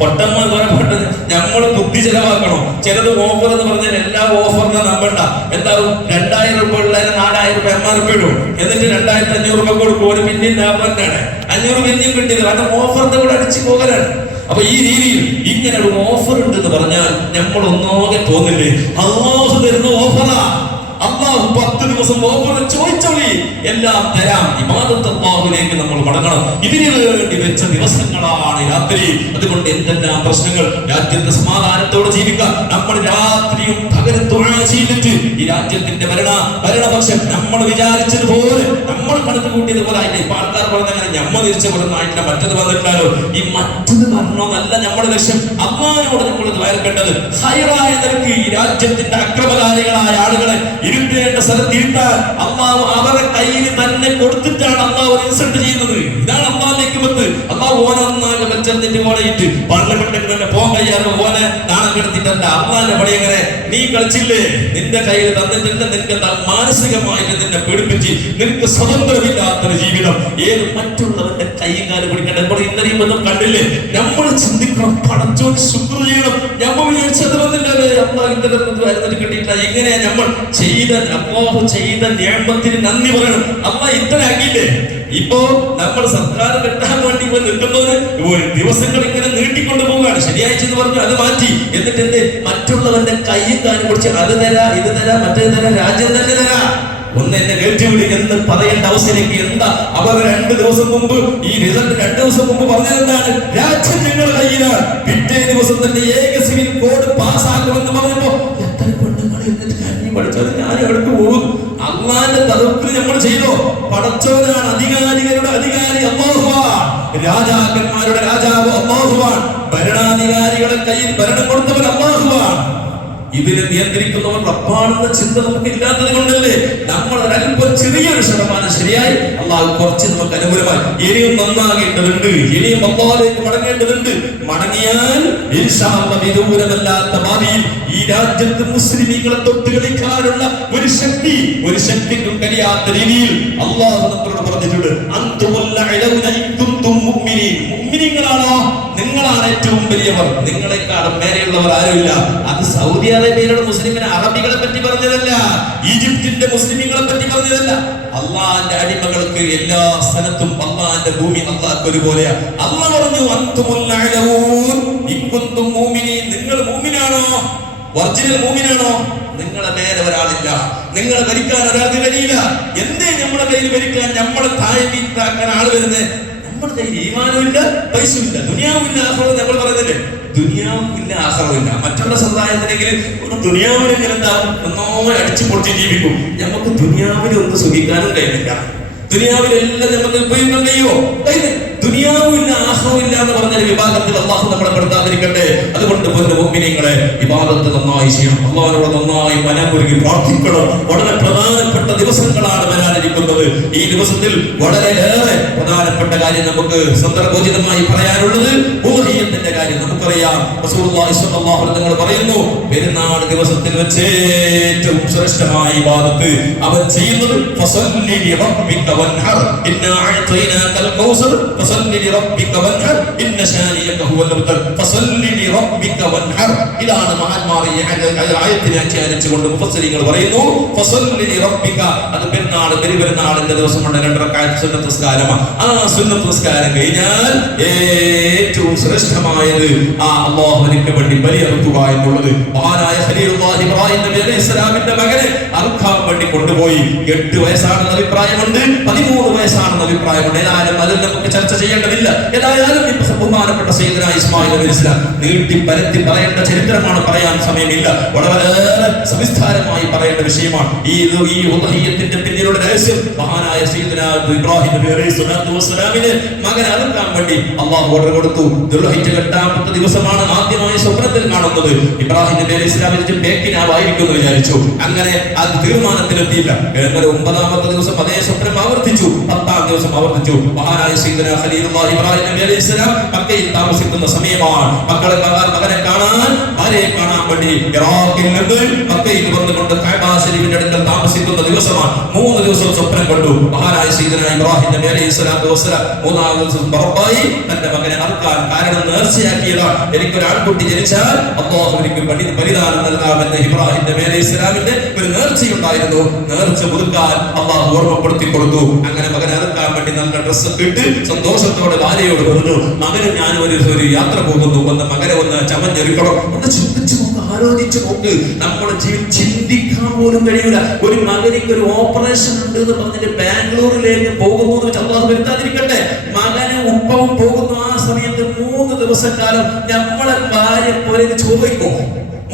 പൊട്ടന്മാർ കുറെ പൊട്ടൻ നമ്മള് ബുദ്ധി ചെലവാക്കണം. ചിലത് ഓഫർ എന്ന് പറഞ്ഞാൽ എല്ലാ ഓഫറിനെ നമ്പണ്ട. എന്താവും 2000 രൂപ ഉള്ളതിന് 4000 രൂപ MRP ഇടും. എന്നിട്ട് 2500 രൂപ കൊടുക്കും. ഒരു പിന്നെയും ലാഭം തന്നെയാണ്. 500 പിന്നെയും കിട്ടിയത് കാരണം ഓഫറിന്റെ കൂടെ അടിച്ചു പോകലാണ്. അപ്പൊ ഈ രീതിയിൽ ഇങ്ങനെ ഒരു ഓഫർ ഉണ്ട് എന്ന് പറഞ്ഞാൽ നമ്മൾ ഒന്നോകെ തോന്നില്ലേ അല്ലാഹു തരുന്ന ഓഫറാ. അല്ലാഹു 10 ദിവസം ഓഫർ ചോദിച്ചോളി എല്ലാം തരാം. ഇബാദത്ത് അല്ലാഹുവിലേക്ക് നമ്മൾ മടങ്ങണം. ഇതിനു വേണ്ടി വെച്ച ദിവസങ്ങളാണ് രാത്രി. അതുകൊണ്ട് എന്തെല്ലാം പ്രശ്നങ്ങൾ രാജ്യത്തെ സമാധാനത്തോടെ ജീവിക്കാൻ നമ്മൾ രാത്രിയും പകലും ദുആ ചെയ്തിട്ട് ഈ രാജ്യത്തിന്റെ ഭരണപക്ഷം നമ്മൾ വിചാരിച്ചതുപോലെ നമ്മൾ കണക്ക് കൂട്ടിയതുപോലെ ആയില്ല. ഇപ്പൊ ആൾക്കാർ പറഞ്ഞങ്ങനെ ഞമ്മ തിരിച്ചു കൊടുത്തായിട്ടില്ല, മറ്റത് വന്നിട്ടാലോ. ഈ മറ്റത് പറഞ്ഞോന്നല്ല നമ്മുടെ ലക്ഷ്യം. അള്ളാഹിനോട് നമ്മൾ ദ്വാരക്കേണ്ടത് ഹൈറായ നിലയ്ക്ക് ഈ രാജ്യത്തിന്റെ അക്രമകാരികളായ ആളുകളെ ഇരുത്തേണ്ട സ്ഥലത്ത് ഇരുത്താൻ അള്ളാഹു അവരുടെ കയ്യിൽ തന്നെ കൊടുത്തിട്ടാണ് അള്ളാഹു റിസൾട്ട് ചെയ്യുന്നത്. ഇതാണ് അള്ളാഹിലേക്ക് പത്ത്. അള്ളാഹു ഓനൊന്നാകെ വെച്ചെന്നിട്ട് ഓടയിട്ട് പാർലമെന്റിൽ തന്നെ പോകാൻ കഴിയാതെ ഓനെ നാണം കെടുത്തിട്ടല്ല. അള്ളാഹിന്റെ പടി എങ്ങനെ നീ കളിച്ചില്ലേ, നിന്റെ കയ്യിൽ തന്നിട്ടുണ്ട്. നിനക്ക് മാനസികമായിട്ട് നിന്നെ പേടിപ്പിച്ച് നിനക്ക് സ്വതന്ത്രമില്ലാത്തൊരു ജീവിതം ഏത് മറ്റുള്ളവരുടെ കൈയും കാലം പിടിക്കണ്ട. നമ്മൾ ഇന്നലെയും ബന്ധം കണ്ടില്ലേ. നമ്മൾ ചിന്തിക്കണം, പടച്ചോൻ ശുക്ർ ചെയ്യണം. നമ്മൾ വിചാരിച്ചത് വന്നില്ലേ അള്ളാഹ് ഇന്നലെ കിട്ടിയിട്ടില്ല. എങ്ങനെയാ നമ്മൾ അല്ലാഹു ചെയ്ത നിഅമത്തിന് നന്ദി പറയണം. അല്ലാഹ് ഇത്ര ആക്കിയില്ലേ. ഇപ്പോ നമ്മൾ സർക്കാർ കിട്ടാൻ വേണ്ടി പോയി നിൽക്കുന്നവര് ദിവസങ്ങൾ ഇങ്ങനെ നീട്ടിക്കൊണ്ടു പോവുകയാണ്. ശനിയാഴ്ച എന്ന് പറഞ്ഞു അത് മാറ്റി. എന്നിട്ട് എന്ത് മറ്റുള്ളവന്റെ കയ്യും കാലും പിടിച്ച് അത് തരാ ഇത് തരാ മറ്റേ തരാ രാജ്യം തന്നെ തരാ ഒന്ന് എന്നെ കേട്ടുവിടി എന്ന് പറയേണ്ട അവസ്ഥയിലേക്ക് എന്താ അവർ 2 ദിവസം മുമ്പ് ഈ റിസൾട്ട് 2 ദിവസം മുമ്പ് പറഞ്ഞതെന്താണ്? രാജ്യം നിങ്ങളുടെ കയ്യിലാണ്. പിറ്റേ ദിവസം തന്നെ ഏക സിവിൽ കോഡ് പാസ്സാക്കുമെന്ന് പറഞ്ഞപ്പോ എത്ര പെണ്ണുങ്ങൾ എന്നിട്ട് കഞ്ഞി പഠിച്ചത് ഞാൻ എവിടേക്ക് പോകും? അള്ളാന്റെ തലത്തിൽ നമ്മൾ ചെയ്തോ? പടച്ചവനാണ് അധികാരികളുടെ അധികാരി അല്ലാഹുവാണ്. രാജാക്കന്മാരുടെ രാജാവ് അല്ലാഹുവാണ്. ഭരണാധികാരികളുടെ കയ്യിൽ ഭരണം കൊടുത്തവൻ അല്ലാഹുവാണ്. ഇതിനെ നിയന്ത്രിക്കുന്നവർ റബ്ബാണെന്ന ചിന്ത നമുക്ക് ഇല്ലാത്തത് കൊണ്ടല്ലേ നമ്മൾ ഒരല്പം ചെറിയൊരു ശതമാനം ശരിയായി അള്ളാഹു കുറച്ച് നമുക്ക് അനുകൂലമായി. ഇനിയും നന്നാകേണ്ടതുണ്ട്. ഇനിയും അള്ളാഹിലേക്ക് മടങ്ങേണ്ടതുണ്ട്. മടങ്ങിയാൽ വിദൂരമല്ലാത്ത ഭാവിയിൽ ഈ രാജ്യത്ത് മുസ്ലിമീങ്ങളെ തൊട്ട് കളിക്കാനുള്ള ഒരു ശക്തിക്കും കഴിയാത്ത രീതിയിൽ അള്ളാഹു നമ്മളോട് പറഞ്ഞിട്ടുണ്ട്. മുഅ്മിനീങ്ങളാണോ? നിങ്ങളാണ് ഏറ്റവും വലിയവർ. നിങ്ങളെക്കാളും മേലെയുള്ളവർ ആരുമില്ല. അത് സൗദി അറേബ്യയിലുള്ള മുസ്ലിമിനെ അറബികളെ പറ്റി പറഞ്ഞതല്ല, ഈജിപ്തിന്റെ മുസ്ലിമീങ്ങളെ പറ്റി പറഞ്ഞതല്ല. അള്ളാന്റെ അടിമകൾക്ക് എല്ലാ സ്ഥലത്തും അള്ളാന്റെ ഭൂമി അള്ളാഹ് ഒരുപോലെയാണ്. അള്ളാഹ് പറഞ്ഞു നിങ്ങൾ മൂമിനാണോ? ഒറിജിനൽ മൂമിനാണോ? നിങ്ങളെ മേലെ ഒരാളില്ല. നിങ്ങളെ ഭരിക്കാൻ ഒരാൾക്ക് കഴിയില്ല. എന്തേ നമ്മുടെ കയ്യിൽ ഭരിക്കാൻ നമ്മളെ താഴ്ത്താക്കാൻ ആള് വരുന്നത്? നമ്മുടെ കയ്യിൽ ഈമാനും ഇല്ല, പൈസയും ഇല്ല, ദുനിയാവില്ല, ആഖിറവും. നമ്മൾ പറയുന്നില്ലേ ദുനിയാവില്ല ആഖിറവില്ല. മറ്റുള്ള സമുദായത്തിനെങ്കിൽ ഒരു ദുനിയാവിനെങ്കിലും എന്താവും എന്നോ അടിച്ചു പൊട്ടി ജീവിക്കും. നമുക്ക് ദുനിയാവിൽ ഒന്ന് സുഖിക്കാനും കഴിയുന്നില്ല. ദുനിയാവിലെല്ലാം നമുക്ക് ഉപയോഗിക്കാൻ കഴിയുമോ? ദുനിയാവില്ല ആഖിറവില്ല എന്ന് പറഞ്ഞ വിഭാഗത്തിൽ അല്ലാഹു നമ്മളെ പെടുത്താതിരിക്കട്ടെ. അതുകൊണ്ട് പൊന്നു മുഅ്മിനീങ്ങളെ ഇബാദത്ത് നന്നായി ചെയ്യണം. അല്ലാഹുവോട് നന്നായി മനമുരുകി പ്രാർത്ഥിക്കണം. വളരെ പ്രധാനപ്പെട്ട ദിവസങ്ങളാണ് വരാനിരിക്കുന്നത്. ഈ ദിവസത്തിൽ വളരെയേറെ പ്രധാനപ്പെട്ട കാര്യം നമുക്ക് സന്ദർഭോചിതമായി പറയാനുള്ളത് ഉദ്ഹിയ്യത്തിന്റെ കാര്യം നമുക്കറിയാം. റസൂലുള്ളാഹി സ്വല്ലല്ലാഹു അലൈഹി വസല്ലം പറയുന്നു, പെരുന്നാൾ ദിവസത്തിൽ വെച്ച് ഏറ്റവും ശ്രേഷ്ഠമായ ഇബാദത്ത് അവൻ ചെയ്യുന്നത് ഫസല്ലി ലിറബ്ബിക വൻഹർ ഇന്നാ അഅതൈനാകൽ കൗസർ ഫസല്ലി ലിറബ്ബിക വൻഹർ ഇന്ന ശാനിയക ഹുവൽ അബ്തർ ഫസല്ലി ലിറബ്ബിക വൻഹർ. ഇതാണ് മഹാന്മാർ ഈ ആയത്തിനെ വ്യാഖ്യാനിച്ചുകൊണ്ട് മുഫസ്സിരീങ്ങൾ പറയുന്നു ഫസല്ലി ലിറബ്ബിക. അത് പെരുന്നാൾ പെരുന്നാളിന്റെ ദിവസമുണ്ട് 2 റക്അത്ത് സുന്നത്ത് നിസ്കാരമാണ്. ആ സുന്നത്ത് നിസ്കാരം കഴിഞ്ഞാൽ ഏറ്റവും ശ്രേഷ്ഠമായത് ആ അല്ലാഹുവിനു വേണ്ടി ബലിയറുക്കുക എന്നുള്ളത്. മഹാനായ ഖലീലുല്ലാഹി ഇബ്രാഹിം നബി അലൈഹിസ്സലാമിന്റെ മകനെ അറുക്കാൻ വേണ്ടി കൊണ്ടുപോയി. 8 വയസ്സാണെന്ന അഭിപ്രായമുണ്ട്, 13 വയസ്സാണെന്ന അഭിപ്രായമുണ്ട്. ഏതായാലും അതിൽ നമുക്ക് ചർച്ച ചെയ്യേണ്ടതില്ല. ഏതായാലും ബഹുമാനപ്പെട്ട സയ്യിദുനാ ഇസ്മായിൽ അലൈഹിസ്സലാം നീട്ടി പരത്തി പറയേണ്ട ചരിത്രമാണ്, പറയാൻ സമയമില്ല. വളരെ സവിസ്താരമായി പറയേണ്ട വിഷയമാണ്. ഈ ഉദ്ഹിയ്യത്തിന്റെ പിന്നിലുള്ള രഹസ്യം മഹാനായ സയ്യിദുനാ ഇബ്രാഹിം നബി അലൈഹിസ്സലാത്തു വസ്സലാമിന് മകൻ അറുക്കാൻ വേണ്ടി അല്ലാഹു ഓർഡർ കൊടുത്തു. ദുൽഹിജ്ജ 8ാമത്തെ ദിവസമാണ് ആദ്യമായി സ്വപ്നത്തിൽ കാണുന്നത്. ഇബ്രാഹിം നബി അലൈഹിസ്സലാം ബേക്കിനാവായിരിക്കും എന്ന് വിചാരിച്ചു. അങ്ങനെ അത് തീരുമാനത്തിലെത്തിയില്ല. 9ാമത്തെ ദിവസം അതേ സ്വപ്നം ആവർത്തിച്ചു. 10ാം ദിവസം ആവർത്തിച്ചു. മഹാനായ സയ്യിദുനാ ഖലീലുല്ലാഹി ഇബ്രാഹിം നബി അലൈഹിസ്സലാം മക്കയിൽ താമസിക്കുന്ന സമയമാണ്. മകളെ കാണാൻ ഭാര്യയെ കാണാൻ വേണ്ടി ഇറാഖിൽ നിന്ന് മക്കയിൽ വന്നുകൊണ്ട് കഅബ ശരീഫിന്റെ അടുക്കൽ താമസിക്കുന്ന ദിവസമാണ്. 3 ദിവസം സ്വപ്നം കണ്ടു. മഹാനായ സയ്യിദുനാ ഇബ്രാഹിം നബി അലൈഹിസ്സലാത്തു വസ്സലാം 3ാം ദിവസം പുറപ്പായി തന്റെ മകനെ അറുക്കാൻ. കാരണം നേർച്ചയാക്കിയതാണ്, എനിക്കൊരു ആൺകുട്ടി ജനിച്ചാൽ അല്ലാഹു എനിക്ക് പരിധാനം നൽകാമെന്ന് ഇബ്രാഹിം നബി അലൈഹിസ്സലാമിന്റെ ഒരു നേർച്ചയുണ്ടായിരുന്നു. നേർച്ച പുതുക്കാൻ അല്ലാഹു ഓർമ്മപ്പെടുത്തി കൊടുത്തു. അങ്ങനെ മകനെ അറുക്കാൻ വേണ്ടി നല്ല ഡ്രസ്സൊക്കെ ഇട്ട് സന്തോഷത്തോടെ ഭാര്യയോട് പറഞ്ഞു, മകന് ഞാൻ ഒരു യാത്ര പോകുന്നു, ഒന്ന് മകനെ ഒന്ന് ചമഞ്ഞെടുക്കണം. ഒന്ന് ചിന്തിച്ചു നോക്ക്, ആലോചിച്ചു നോക്ക്. നമ്മുടെ ജീവിതം ചിന്തിക്കാൻ പോലും കഴിയില്ല. ഒരു മകനിക്ക് ഒരു ഓപ്പറേഷൻ ഉണ്ട് എന്ന് പറഞ്ഞിട്ട് ബാംഗ്ലൂരിലേക്ക് പോകുന്നു എന്ന് അല്ലാഹു വരുത്താതിരിക്കട്ടെ. മകന് ഉപ്പവും പോകുന്നു. ആ സമയത്ത് 3 ദിവസക്കാലം നമ്മളെ ഭാര്യ പോലെ ചോദിക്കും,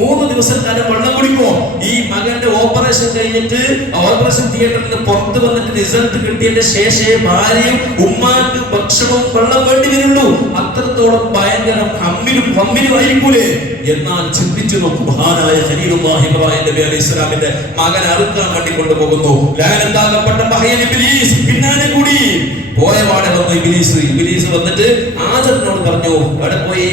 3 ദിവസക്കാലം വെള്ളം കുടിക്കുമോ? ഈ മകന്റെ ഓപ്പറേഷൻ കഴിഞ്ഞിട്ട് ഓപ്പറേഷൻ തിയേറ്ററിൽ നിന്ന് പുറത്തു വന്നിട്ട് റിസൾട്ട് കിട്ടിയതിന്റെ ശേഷമേ ഭാര്യയും ഉമ്മാക്ക് ഭക്ഷണവും വെള്ളം വേണ്ടി വരുള്ളൂ. അത്രത്തോളം ഭയങ്കര ഹമ്മിലും ആയിരിക്കൂലേ? എന്നാൽ ചിന്തിച്ചു നോക്കൂ, മഹാനായ ഖലീലുല്ലാഹി ഇബ്രാഹിം നബി അലൈഹിസ്സലാമിന്റെ മകൻ അറുക്കാൻ വേണ്ടി കൊണ്ടുപോകുന്നു. ലാനത്താകപ്പെട്ട പഹയൻ ഇബ്ലീസ് പിന്നാലെ കൂടി പോയപാടെ വന്നു. ഇബ്ലീസ് വന്നിട്ട് ആദറിനോട് പറഞ്ഞു, അവിടെ പോയി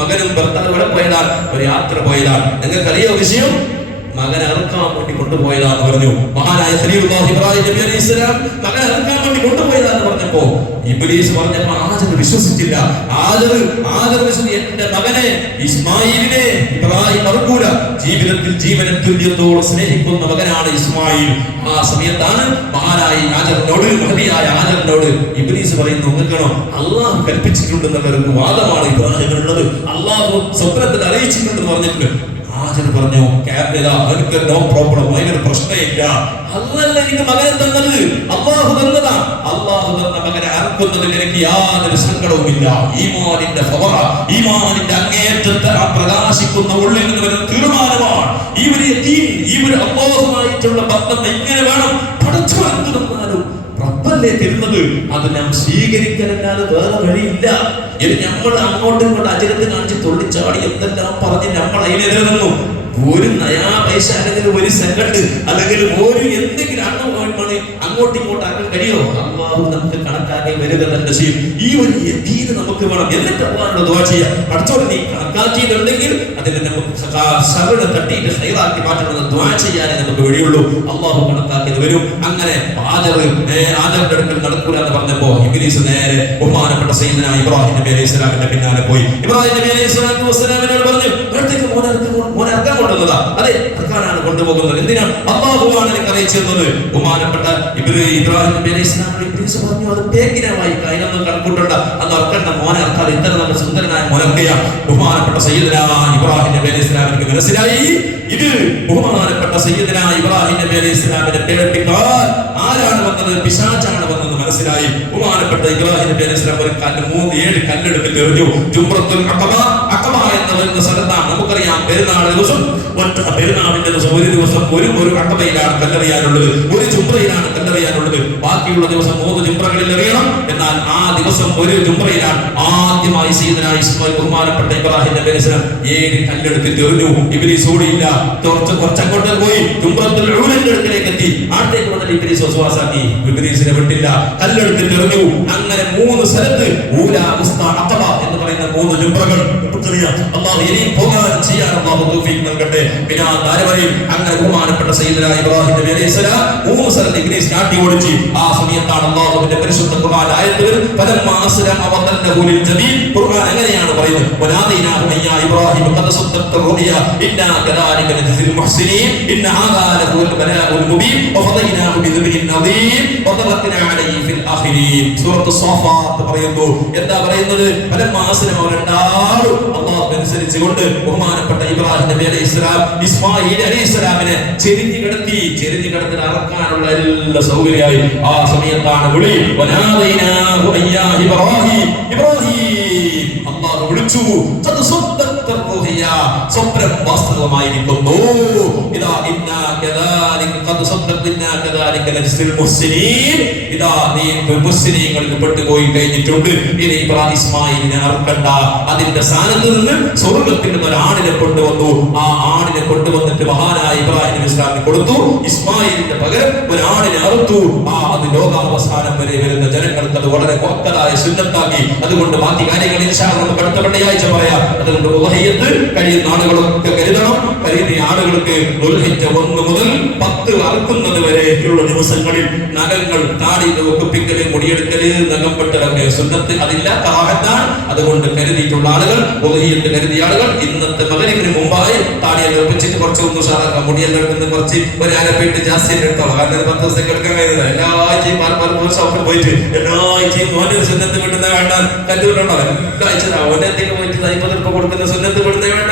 മകനും ഭർത്താവ് ഇവിടെ പോയതാണ്, ഒരു യാത്ര പോയതാണ്. നിങ്ങൾക്കറിയോ വിഷയം? മകനെ അറുക്കാൻ വേണ്ടി കൊണ്ടുപോയതാന്ന് പറഞ്ഞു. മഹാനായ ഖലീലുല്ലാഹി ഇബ്രാഹിം നബി അലൈഹിസ്സലാം മകനെ അറുക്കാൻ വേണ്ടി കൊണ്ടുപോയതാന്ന് പറഞ്ഞപ്പോ ഇബ്ലീസ് പറഞ്ഞപ്പോ ആദർ വിശ്വസിച്ചില്ല. ആദർ എന്റെ മകനെ ഇസ്മായിലിനെ ഇബ്രാഹിം അറുക്കൂല. ജീവിതത്തിൽ ജീവനെ തുല്യത്തോട് സ്നേഹിക്കുന്ന മകനാണ് ഇസ്മായിൽ. ആ സമയത്താണ് മഹാനായ ആദറിനോട് ഇബ്ലീസ് പറയുന്നു, നിൽക്കണോ, അള്ളാഹു കൽപ്പിച്ചിട്ടുണ്ടെന്നുള്ളൊരു വാദമാണ് ഇബ്രാഹിമിനുള്ളത്. അള്ളാഹു സ്വപ്നത്തിൽ അറിയിച്ചിട്ടുണ്ടെന്ന് പറഞ്ഞിട്ടുണ്ട്. ആചാര്യ പറഞ്ഞു, എനിക്ക് നോ പ്രോബ്ലം, അതിനൊരു പ്രശ്നമില്ല. അല്ലല്ല എനിക്ക് മകനെ തന്നത്, അള്ളാഹു തന്നതാ. അള്ളാഹു തന്ന മകനെ അറുക്കുന്നതിൽ എനിക്ക് യാതൊരു സങ്കടവുമില്ല. ഈമാനിന്റെ ഈമാനിന്റെ അങ്ങേയറ്റത്തെ ആ പ്രകാശിക്കുന്ന ഉള്ളിൽ നിന്ന് വരുന്ന തീരുമാനമാണ്. ഇവര് അള്ളാഹുമായിട്ടുള്ള ബന്ധം എങ്ങനെ വേണം? പഠിച്ചു എന്ത് തന്നാലും റബ്ബല്ലേ തരുന്നത്, അത് നാം സ്വീകരിക്കലല്ലാതെ വേറെ വഴിയില്ല. ഇത് നമ്മൾ അങ്ങോട്ടും ഇങ്ങോട്ട് അജരത്ത് കാണിച്ച് തുള്ളിച്ചാടി എന്തെല്ലാം പറഞ്ഞ് നമ്മൾ അതിനെതിരെ നിന്നു. ഒരു നയാ പൈസ അല്ലെങ്കിൽ ഒരു സെക്കൻഡ് അല്ലെങ്കിൽ ഒരു എന്തെങ്കിലും അങ്ങോട്ടും ഇങ്ങോട്ടും ആക്കാൻ കഴിയോ? അള്ളാഹു നമുക്ക് കണക്കാക്കി വരിക തന്നെ ചെയ്യും. ഈ ഒരു യദീന് നമുക്ക് വേണം. എന്നിട്ട് അള്ളാഹുവിനോട് ദുആ ചെയ്യാം, പഠിച്ചോളൂ നീ കണക്കാക്കിയിട്ടുണ്ടെങ്കിൽ അതിനെ നമുക്ക് ശബിനെ തട്ടിയിട്ട് ഹൈറാക്കി മാറ്റണമെന്ന് ദുആ ചെയ്യാനേ നമുക്ക് വഴിയുള്ളൂ. അള്ളാഹു കണക്കാക്കിയത് വരും. അങ്ങനെ ആദറിന്റെ അടുക്കൽ നടക്കൂല എന്ന് പറഞ്ഞപ്പോ ഇബ്ലീസ് നേരെ ബഹുമാനപ്പെട്ട സയ്യിദുനാ ഇബ്രാഹിം നബി അലൈഹിസ്സലാമിന്റെ പിന്നാലെ പോയി. ഇബ്രാഹിം നബി അലൈഹിസ്സലാത്തു വസ്സലാമിനോട് പറഞ്ഞു, മോനെ അർക്കാൻ കൊണ്ടുവന്നതാ. അതെ, അർക്കാനാണ് കൊണ്ടുപോകുന്നത്. എന്തിനാണ്? അള്ളാഹുവാണ് എനിക്ക് അറിയിച്ചിരുന്നത്. ബഹുമാനപ്പെട്ട ഇബ്രാഹിം നബി അലൈഹിസ്സലാമിനോട് ഇബ്ലീസ് പറഞ്ഞു, അത് പേക്കിനായി അതിനൊന്നും കണക്കൂട്ടണ്ട, അത് അർക്കണ്ട, മോനെ അർക്കാതെ ഇത്ര നല്ല സുന്ദരനായ മോനൊക്കെയാണ്. ബഹുമാനപ്പെട്ട സയ്യിദുനാ ഇബ്രാഹിം നബി അലൈഹിസ്സലാമിന് മനസ്സിലായി, ഇത് ബഹുമാനപ്പെട്ട സയ്യിദുനാ ഇബ്രാഹിം നബി അലൈഹിസ്സലാമിനെ പേടിപ്പിക്കാൻ ആരാണ് വന്നത്? പിശാചാണ് വന്നത് മനസ്സിലായി. ബഹുമാനപ്പെട്ട ഇബ്രാഹിം നബി അലൈഹിസ്സലാം ഒരു 7 കല്ലെടുത്തിട്ട് എറിഞ്ഞു. ജുംറത്തുൽ അഖബ എന്ന സ്ഥലത്താണ്. നമുക്കറിയാം, പെരുന്നാളിന്റെ ദിവസം ഒരു ദിവസം ഒരു അഖബയിലാണ് കല്ലെറിയാനുള്ളത്, ഒരു ജുംറയിലാണ് കല്ലെറിയാനുള്ളത്. ബാക്കിയുള്ള ദിവസം 3 ജുംറകളിൽ എറിയണം. എന്നാൽ ആ ദിവസം ഒരു ജുംറയിലാണ് ആദ്യമായി സയ്യിദുനാ ഇസ്മായിൽ ബഹുമാനപ്പെട്ട ഇബ്രാഹിം നബി അലൈഹിസ്സലാം 7 കല്ലെടുത്തിട്ട് എറിഞ്ഞു. ഇബ്ലീസ് ഓടിയില്ല, കുറച്ചങ്ങോട്ട് പോയി ജുംറത്തുൽ ഊലയുടെ അടുക്കലേക്ക് എത്തി. അടുത്തേക്ക് വന്നിട്ട് ഇബ്ലീസ് വസ്വാസാക്കി. ഇബ്ലീസിനെ വിട്ടില്ല, കല്ലെടുത്തിട്ട് എറിഞ്ഞു. അങ്ങനെ 3 സ്ഥലത്ത് ഊല, ഉസ്താ, അഖബ എന്ന് പറയുന്ന 3 ജുംറകൾ. അല്ലാഹു ഇനിയും പോകാൻ ചെയ്യാൻ അല്ലാഹു തൗഫീഖ് നൽകട്ടെ. അങ്ങനെ ബഹുമാനപ്പെട്ട സയ്യിദുനാ ഇബ്രാഹിം നബി അലൈഹിസ്സലാം 3 സ്ഥലത്ത് ഇബ്ലീസ് നാട്ടി ഓടിച്ചു. ആ സമയത്താണ് അല്ലാഹുവിന്റെ പരിശുദ്ധ ഖുർആൻ ആയത്തുകൾ ഫലമ്മാ അസ്ലമ വതല്ലഹു ലിൽ ജബീൻ. ഖുർആൻ അങ്ങനെയാണ് പറയുന്നത്, വനാദീനാഹു യാ ഇബ്രാഹിം ഖദ് സദ്ദഖത റുയ ഇന്നാ കദാലിക നജ്സിൽ മുഹ്സിനീൻ ഇന്ന ഹാദാ ലഹുൽ ബലാഉൽ മുബീൻ വഫദൈനാഹു ബിദബ്ഹിൻ നദീർ വതറക്നാ അലൈഹി ഫിൽ ആഖിരീൻ. സൂറത്തുസ് സാഫാത്ത് പറയുന്നു. എന്താ പറയുന്നത്? ഫലമ്മാ അസ്ലമ രണ്ടാളും അല്ലാഹുവിനെ അനുസരിച്ചുകൊണ്ട് ബഹുമാനപ്പെട്ട ഇബ്രാഹിം നബി അലൈഹിസ്സലാം ഇസ്മായിൽ അലൈഹിസ്സലാമിനെ ചെരിഞ്ഞു കിടത്തി അറക്കാനുള്ള എല്ലാ സൗകര്യമായി. ആ സമയത്താണ് വിളി. വനാദൈനാഹു അയ്യാ ഇബ്രാഹിം, ഇബ്രാഹിം അല്ലാഹു വിളിച്ചു. സ്വപ്നം വാസ്തവമായിരിക്കുന്നു. ഇതാ ഇന്നാ കദാലിക ഖദ് സദ്ദഖ്നാ കദാലിക നജ്സിൽ മുഹ്സിനീൻ. ഇതാ നീ മുഹ്സിനീങ്ങളിൽ പെട്ടുപോയി കഴിഞ്ഞിട്ടുണ്ട്. ഇനി ഇബ്രാഹിം ഇസ്മായിലിനെ അറുക്കണ്ട. അതിന്റെ സ്ഥാനത്ത് നിന്ന് സ്വർഗ്ഗത്തിൽ നിന്ന് ഒരു ആടിനെ കൊണ്ടുവന്നു. ആ ആടിനെ കൊണ്ടുവന്നിട്ട് മഹാനായ ഇബ്രാഹിം നബി ഇസ്ലാമിന് കൊടുത്തു. ഇസ്മായിലിന്റെ പകരം ഒരു ആടിനെ അറുത്തു. അത് ലോകാവസാനം വരെ വരുന്ന ജനങ്ങൾക്ക് അത് വളരെ കൊക്കതായ സുന്നത്താക്കി. അതുകൊണ്ട് ബാക്കി കാര്യങ്ങൾ ഇൻഷാ അല്ലാഹ് നമുക്ക് അടുത്ത വെള്ളിയാഴ്ച പറയാം. അതുകൊണ്ട് ഉളഹിയത്ത് കഴിയുന്ന ആളുകളൊക്കെ കരുതണം. കഴിയുന്ന ആളുകൾക്ക് ദുൽഹിജ്ജ 1 മുതൽ 10 അറുക്കുന്നത് വരെയുള്ള ദിവസങ്ങളിൽ നഖങ്ങൾ താടി ഒപ്പിക്കല്, മുടിയെടുക്കല്, നഖം വെട്ടലൊക്കെ സുന്നത്ത് അതില്ല, കറാഹത്താണ്. അതുകൊണ്ട് കരുതിയിട്ടുള്ള ആളുകൾ, ഉളഹിയത്ത് കരുതിയ ആളുകൾ ഇന്നത്തെ മഗ്‌രിബിന് മുമ്പായി താടിയെല്ലാം ഒപ്പിച്ചിട്ട് കുറച്ച് ഒന്ന് ഉഷാറാക്കാം. മുടിയെല്ലാം എടുക്കുന്ന കുറച്ച് ഒരു അരപ്പേട്ട് ജാസ്തി എടുത്തോളാം. കാരണം 10 ദിവസം എടുക്കാൻ കഴിയുന്നത് എല്ലാ ആഴ്ചയും ഷോപ്പിൽ പോയിട്ട് എല്ലാ ആഴ്ചയും ഓൻ്റെ സുന്നത്ത് വിട്ടുന്ന വേണ്ട കല്ലുകൊണ്ടുണ്ടോ എല്ലാ ആഴ്ച ഓൻ്റെ എന്തെങ്കിലും പോയിട്ട് 50 രൂപ കൊടുക്കുന്ന സുന്നത്ത് വിടുന്ന വേണ്ട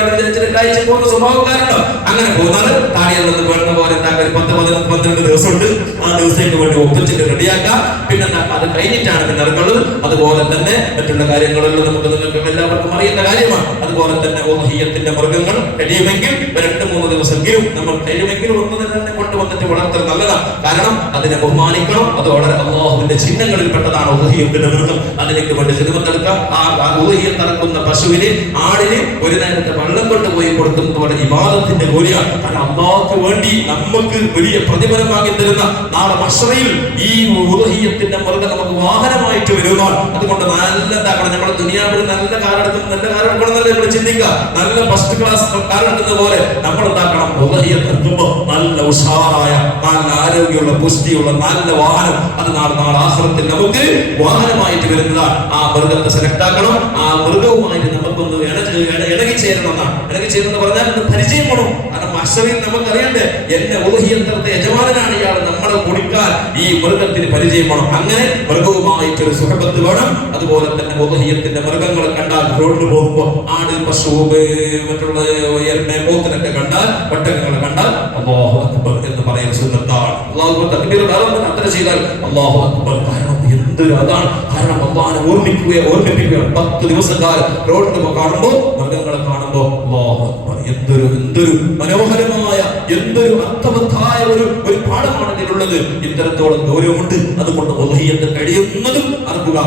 എല്ലാ ആഴ്ച പോകുന്ന സ്വഭാവക്കാരുണ്ടോ? അങ്ങനെ പോകുന്നത് താടിയെല്ലാം വേണ്ട പോലെ 10-12 ദിവസം ഉണ്ട്. ആ ദിവസത്തേക്ക് വേണ്ടി ഒപ്പിച്ചിട്ട് റെഡിയാക്കാം. പിന്നെ അത് കഴിഞ്ഞിട്ടാണ് പിന്നെ ഇറങ്ങുള്ളത്. അതുപോലെ തന്നെ മറ്റുള്ള കാര്യങ്ങളെല്ലാം നമുക്ക് നിങ്ങൾക്ക് എല്ലാവർക്കും അറിയുന്ന കാര്യമാണ്. അതുപോലെ തന്നെ ഉളഹിയത്തിന്റെ മൃഗങ്ങൾ കഴിയുമെങ്കിൽ 2-3 ദിവസമെങ്കിലും നമ്മൾ കഴിയുമെങ്കിലും ഒന്ന് തന്നെ കൊണ്ടുവന്നിട്ട് വളർത്തൽ നല്ലതാണ്. കാരണം അതിനെ ബഹുമാനിക്കണം. അത് വളരെ അല്ലാഹുവിന്റെ ചിഹ്നങ്ങളിൽ പെട്ടതാണ് ഉളഹിയത്തിന്റെ മൃഗം. അതിലേക്ക് വേണ്ടി ഹിദ്മത്തെടുക്കാം. ആ ഉളഹിയത്ത് അറക്കുന്ന പശുവിന്, ആടിന് ഒരു നേരത്തെ വെള്ളം കൊണ്ടുപോയി കൊടുക്കുന്നത് പോലെ ഇബാദത്തിന്റെ കൂലിയാണ്. കാരണം അല്ലാഹുവിന് വേണ്ടി നമുക്ക് വലിയ പ്രതിഫലം വാങ്ങി തരുന്ന നാളെ മഹ്ശറിൽ ഈ ഉളഹിയത്തിന്റെ മൃഗം നമുക്ക് വാഹനമായിട്ട് വരുന്നതാണ്. അതുകൊണ്ട് നല്ല എന്താക്കണം, നമ്മുടെ ദുനിയാവിൽ നല്ല കാറെടുക്കണം എന്നല്ലേ നമ്മൾ ചിന്തിക്കുക. നല്ല ഫസ്റ്റ് ക്ലാസ് കാറെടുക്കുന്ന പോലെ നമ്മൾ എന്താക്കണം, ഉളഹിയത്ത് എടുക്കുമ്പോൾ നല്ല ഉഷാറായ, നല്ല ആരോഗ്യമുള്ള, പുഷ്ടിയുള്ള നല്ല വാഹനം. അത് നാളെ ആഖിറത്തിൽ നമുക്ക് വാഹനമായിട്ട് വരുന്നതാണ്. ആ മൃഗത്തെ സെലക്ട് ആക്കണം. ആ മൃഗവുമായിട്ട് നമുക്കൊന്ന് ഇണകി ചേരണം എന്നാണ്. ഇണകി ചേരുന്ന പറഞ്ഞാൽ പരിചയം വേണം. കാരണം മഹ്ശറിൽ നമുക്കറിയണ്ടേ എന്നെ ഉളഹിയത്തെ യജമാനാണ് ഇയാൾ, നമ്മളെ കുടിക്കാൻ ഈ മൃഗത്തിന് പരിചയം വേണം. അങ്ങനെ മൃഗവുമായിട്ടൊരു സുഹബത്ത് വേണം. അതുപോലെ തന്നെ ഉളഹിയത്തിന്റെ മൃഗങ്ങളെ കണ്ടാൽ റോഡിൽ പോകുമ്പോൾ ആട്, പശു, മറ്റുള്ള പോത്തിനൊക്കെ കണ്ടാൽ, ഒട്ടകങ്ങളെ കണ്ടാൽ അല്ലാഹു അക്ബർ എന്ന് പറയുന്ന സുന്നത്താണ്. അല്ലാഹു തക്ബീർ അത്ര ചെയ്താൽ അല്ലാഹു അക്ബർ. കാരണം എന്തൊരു അതാണ്. കാരണം അല്ലാഹുവിനെ ഓർമ്മിപ്പിക്കുക 10 ദിവസക്കാലം റോഡിൽ കാണുമ്പോൾ, മൃഗങ്ങളെ കാണുമ്പോൾ അല്ലാഹു അക്ബർ. എന്തൊരു മനോഹരമായ, എന്തൊരു അർത്ഥവത്തായ ഒരു പാഠമാണ് ഇതിലുള്ളത്. ഇത്തരത്തോളം ഗൗരവമുണ്ട്. അതുകൊണ്ട് ഉളഹിയത്ത് കഴിയുന്നതും അറുക്കുക.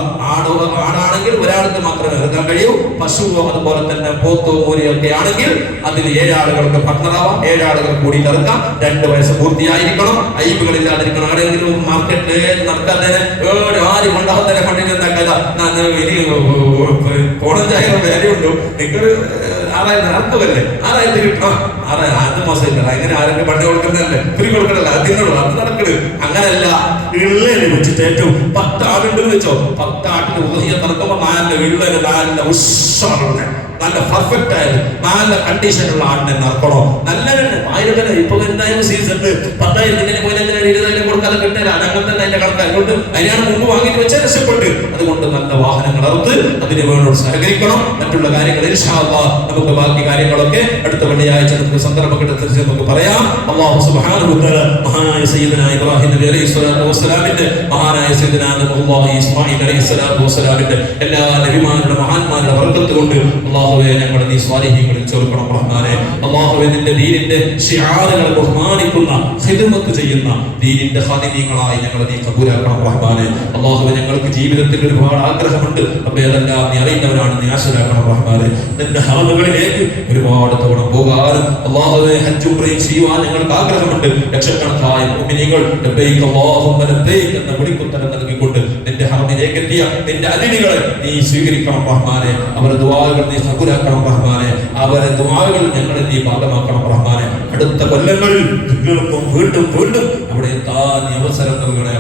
ആടാണെങ്കിൽ ഒരാൾക്ക് മാത്രമേ ഇറക്കാൻ കഴിയൂ. പശുവോ അതുപോലെ തന്നെ പോത്തോ മൂരിയൊക്കെ ആണെങ്കിൽ അതിൽ 7 ആളുകൾക്ക് പാർട്ണറാവാം. 7 ആളുകൾ കൂടി ഇറക്കാം. 2 വയസ്സ് പൂർത്തിയായിരിക്കണം. അയ്യബുകളില്ലാതിരിക്കണം. ആരെങ്കിലും മാർക്കറ്റിൽ നടക്കാത്തതിന് ആര് കൊണ്ടാകുന്നതിനെ കണ്ടിട്ട് കഥ പോണഞ്ചായ വിലയുണ്ടോ? നിങ്ങൾ 6,000 നടക്കുമല്ലേ? 6,000 കിട്ടണം. 6 മാസം ഇല്ല. അങ്ങനെ ആരെങ്കിലും പണ്ട് കൊടുക്കുന്നതല്ലേ, ഫ്രീ കൊടുക്കണല്ലോ. അതിനുള്ള അത് നടക്കരുത്. അങ്ങനെയല്ല, ഇള്ളേനെ വെച്ചിട്ട് ഏറ്റവും 10 ആടുണ്ടെന്ന് വെച്ചോ, 10 ആട്ടിന് ഉളഹിയത്ത് നടക്കുമ്പോൾ നല്ല ഉഷാറുള്ള, നല്ല പെർഫെക്റ്റ് ആയത്, നല്ല കണ്ടീഷനുള്ള ആടിനെ നടക്കണോ. നല്ല 1000 ഇപ്പൊ എന്തായാലും സീസണ് 10,000 പോയി 20,000 കൊടുക്കാതെ കിട്ടില്ല. അതങ്ങനെ തന്നെ അതിന്റെ കണക്കായതുകൊണ്ട് അതിനാണ് മുമ്പ് വാങ്ങിയിട്ട് വെച്ചാൽ രക്ഷപ്പെട്ട്. അതുകൊണ്ട് നല്ല വാഹനങ്ങൾ അറുത്ത് അതിന് വേണ്ടോട് സഹകരിക്കണം. മറ്റുള്ള കാര്യങ്ങൾ ഇൻഷാ അല്ലാഹ് നമുക്ക് ബാക്കി കാര്യങ്ങളൊക്കെ അടുത്ത വെള്ളിയാഴ്ച നമുക്ക് സന്ദർഭം കിട്ടുന്ന നമുക്ക് പറയാം. അല്ലാഹു സുബ്ഹാനഹു വ തആല മഹാനായ സയ്യിദന ഇബ്രാഹിം നബി അലൈഹി സ്വലാത്തു വസ്സലാമിന്റെ, മഹാനായ സയ്യിദന നബിയുല്ലാഹി ഇസ്മാഈൽ അലൈഹി സ്വലാത്തു വസ്സലാമിന്റെ എല്ലാ നബിമാരുടെ മഹാന്മാരുടെ ബർക്കത്ത് കൊണ്ട് അല്ലാഹുവേ ഞങ്ങളെ നീ സ്വാലിഹീങ്ങളിൽ ചേർക്കണം റഹ്മാനേ. അല്ലാഹുവേ നിന്റെ ദീനിന്റെ ശിആറുകളെ ബഹുമാനിക്കുന്ന, ഖിദ്മത്ത് ചെയ്യുന്ന ദീനിന്റെ ഖാദിമീങ്ങളായി ഞങ്ങളെ നീ കബൂലാക്കണം റഹ്മാനേ. അല്ലാഹുവേ ഞങ്ങൾക്ക് ജീവിതത്തിൽ ഒരുപാട് ആഗ്രഹമുണ്ട്. റബ്ബേ അതെല്ലാം നീ അറിയുന്നവനാണ്, നീ ആശീർവദിക്കണം റഹ്മാനേ. നിന്റെ ഹറമുകളിലേക്ക് ഒരുപാട് തവണ പോകാനും അല്ലാഹുവേ ഹജ്ജും ഉംറയും ചെയ്യുവാൻ ഞങ്ങൾക്ക് ആഗ്രഹമുണ്ട്. ലക്ഷക്കണക്കായ മുഅ്മിനീങ്ങൾ ലബ്ബൈക അല്ലാഹുമ്മ ലബ്ബൈക എന്ന വിളിക്കുത്തരം നൽകിക്കൊണ്ട് നിന്റെ ഹറമിലേക്ക് എത്തിയ നിന്റെ അതിഥികളെ നീ സ്വീകരിക്കണം റഹ്മാനേ. അവരുടെ ദുആകൾ നീ കബൂലാക്കണം റഹ്മാനേ. അവരുടെ ദുആകൾ ഞങ്ങളെ നീ ഭാഗമാക്കണം റഹ്മാനേ. അടുത്ത കൊല്ലങ്ങളിൽ വീണ്ടും അവിടെ എത്താൻ അവസരം നൽകണേ.